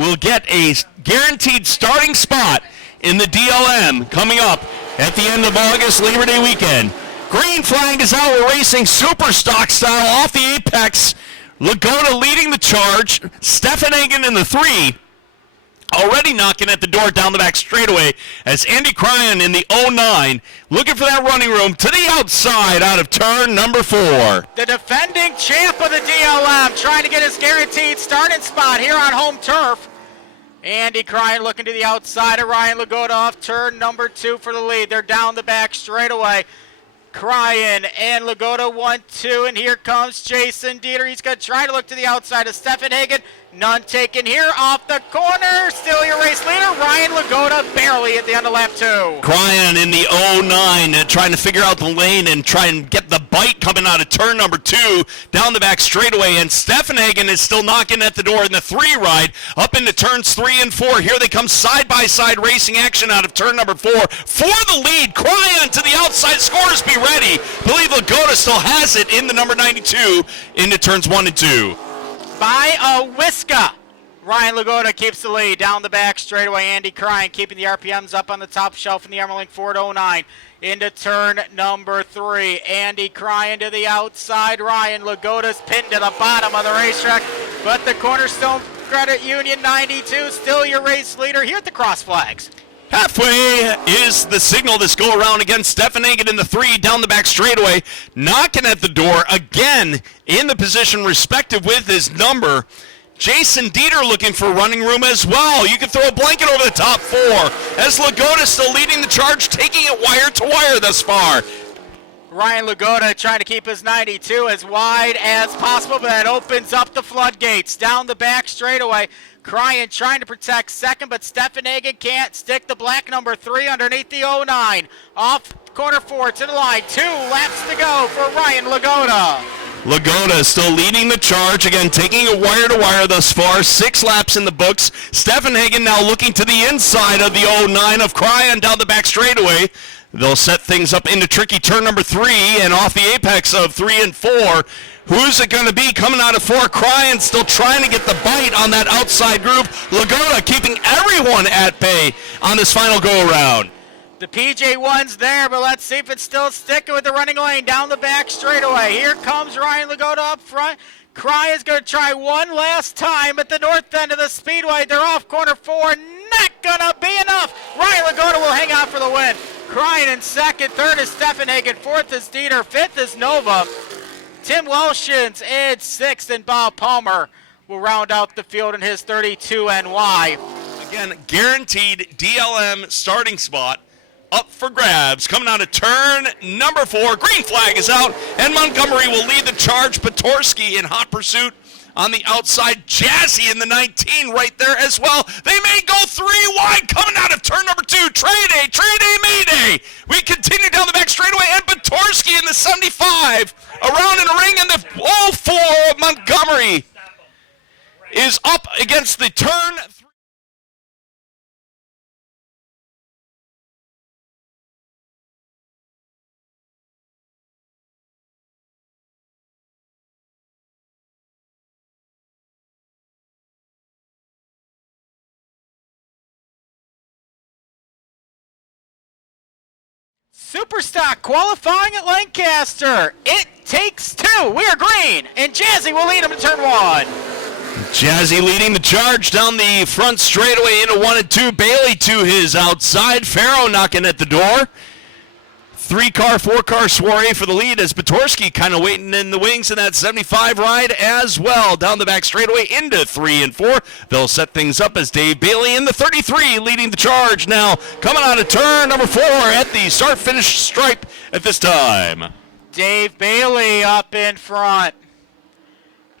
will get a guaranteed starting spot in the DLM coming up at the end of August, Labor Day weekend. Green flag is out. We're racing super stock style off the apex. Laguna leading the charge. Steffenhagen in the 3. Already knocking at the door down the back straightaway as Andy Cryan in the 09 looking for that running room to the outside out of turn number 4. The defending champ of the DLM trying to get his guaranteed starting spot here on home turf. Andy Cryan looking to the outside of Ryan Laguna off turn number 2 for the lead. They're down the back straightaway. Cryan and Laguna 1-2, and here comes Jason Dieter. He's going to try to look to the outside of Steffenhagen. None taken here off the corner. Still your race leader, Ryan Laguna, barely at the end of lap 2. Cryan in the 09 trying to figure out the lane and try and get the bite coming out of turn number 2 down the back straightaway, and Steffenhagen is still knocking at the door in the 3 ride up into turns 3 and 4. Here they come side-by-side racing action out of turn number 4 for the lead. Cryan to the outside, scores be ready. Believe Laguna still has it in the number 92 into turns 1 and 2. By a whisker, Ryan Laguna keeps the lead down the back straightaway. Andy Cryan keeping the RPMs up on the top shelf in the Emerling Ford 09 into turn number 3. Andy Cryan to the outside. Ryan Laguna's pinned to the bottom of the racetrack, but the Cornerstone Credit Union 92 still your race leader here at the cross flags. Halfway is the signal this go around against Steffenhagen in the 3 down the back straightaway, knocking at the door again in the position respective with his number. Jason Dieter looking for running room as well. You can throw a blanket over the top 4 as Laguna still leading the charge, taking it wire to wire thus far. Ryan Laguna trying to keep his 92 as wide as possible, but that opens up the floodgates down the back straightaway. Cryan trying to protect second, but Steffenhagen can't stick the black number 3 underneath the 09. Off corner 4 to the line. 2 laps to go for Ryan Laguna. Laguna still leading the charge, again taking it wire to wire thus far. 6 laps in the books. Steffenhagen now looking to the inside of the 09 of Cryan down the back straightaway. They'll set things up into tricky turn number 3 and off the apex of 3 and 4. Who's it going to be coming out of 4? Cryan still trying to get the bite on that outside group. Laguna keeping everyone at bay on this final go-around. The PJ1's there, but let's see if it's still sticking with the running lane down the back straightaway. Here comes Ryan Laguna up front. Cryan's going to try one last time at the north end of the speedway. They're off corner 4. Not going to be enough. Ryan Laguna will hang out for the win. Cryan in second. Third is Steffenhagen. Fourth is Dieter. Fifth is Nova. Tim Welshins in 6th, and Bob Palmer will round out the field in his 32 NY. Again, guaranteed DLM starting spot up for grabs. Coming out of turn number 4. Green flag is out, and Montgomery will lead the charge. Petorsky in hot pursuit on the outside. Jazzy in the 19 right there as well. They may go 3 wide coming out of turn number 2. Trade A, Mayday. We continue down the back straightaway, and Petorsky in the 75. Around in the ring, and the 04 of Montgomery is up against the turn 3. Superstock qualifying at Lancaster. It takes 2. We are green, and Jazzy will lead him to turn 1. Jazzy leading the charge down the front straightaway into 1 and 2. Bailey to his outside. Farrow knocking at the door. 3-car, 4-car soiree for the lead as Petorsky kind of waiting in the wings in that 75 ride as well. Down the back straightaway into 3 and 4. They'll set things up as Dave Bailey in the 33 leading the charge now. Coming out of turn number 4 at the start-finish stripe at this time. Dave Bailey up in front.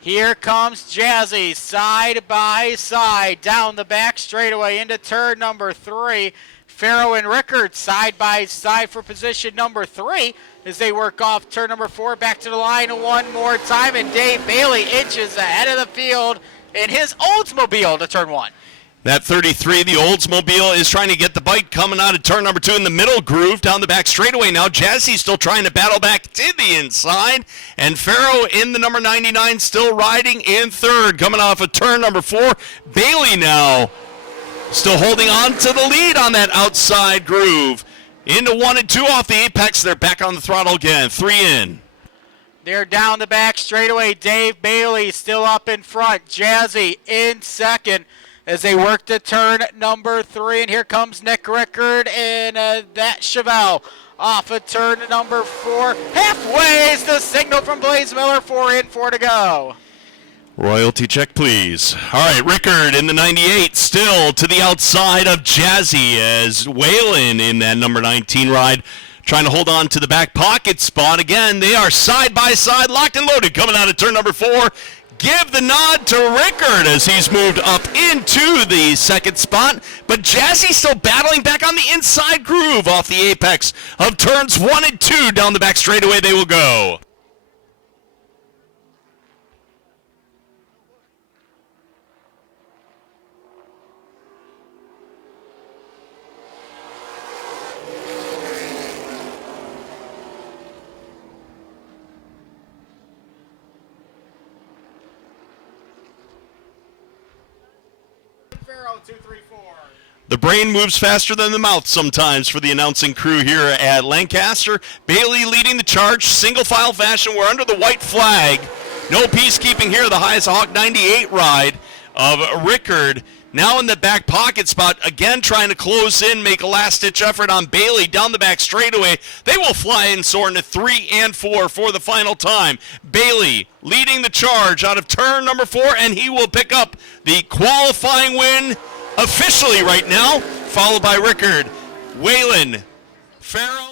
Here comes Jazzy side by side down the back straightaway into turn number 3. Farrow and Rickard side by side for position number 3 as they work off turn number 4. Back to the line one more time, and Dave Bailey inches ahead of the field in his Oldsmobile to turn 1. That 33, the Oldsmobile, is trying to get the bite coming out of turn number 2 in the middle groove down the back straightaway now. Jazzy still trying to battle back to the inside. And Farrow in the number 99 still riding in third. Coming off of turn number 4. Bailey now still holding on to the lead on that outside groove. Into 1 and 2 off the apex. They're back on the throttle again. 3 in. They're down the back straightaway. Dave Bailey still up in front. Jazzy in second as they work to turn number 3. And here comes Nick Rickard and that Chevelle off of turn number 4. Halfway is the signal from Blaze Miller. 4 in, 4 to go. Royalty check, please. All right, Rickard in the 98, still to the outside of Jazzy as Whalen in that number 19 ride, trying to hold on to the back pocket spot. Again, they are side by side, locked and loaded, coming out of turn number 4. Give the nod to Rickard as he's moved up into the second spot. But Jazzy still battling back on the inside groove off the apex of turns 1 and 2. Down the back straightaway they will go. The brain moves faster than the mouth sometimes for the announcing crew here at Lancaster. Bailey leading the charge, single file fashion. We're under the white flag. No peacekeeping here. The highest Hawk 98 ride of Rickard. Now in the back pocket spot, again trying to close in, make a last-ditch effort on Bailey down the back straightaway. They will fly in soaring to 3 and 4 for the final time. Bailey leading the charge out of turn number 4, and he will pick up the qualifying win officially right now, followed by Rickard, Whalen, Farrow.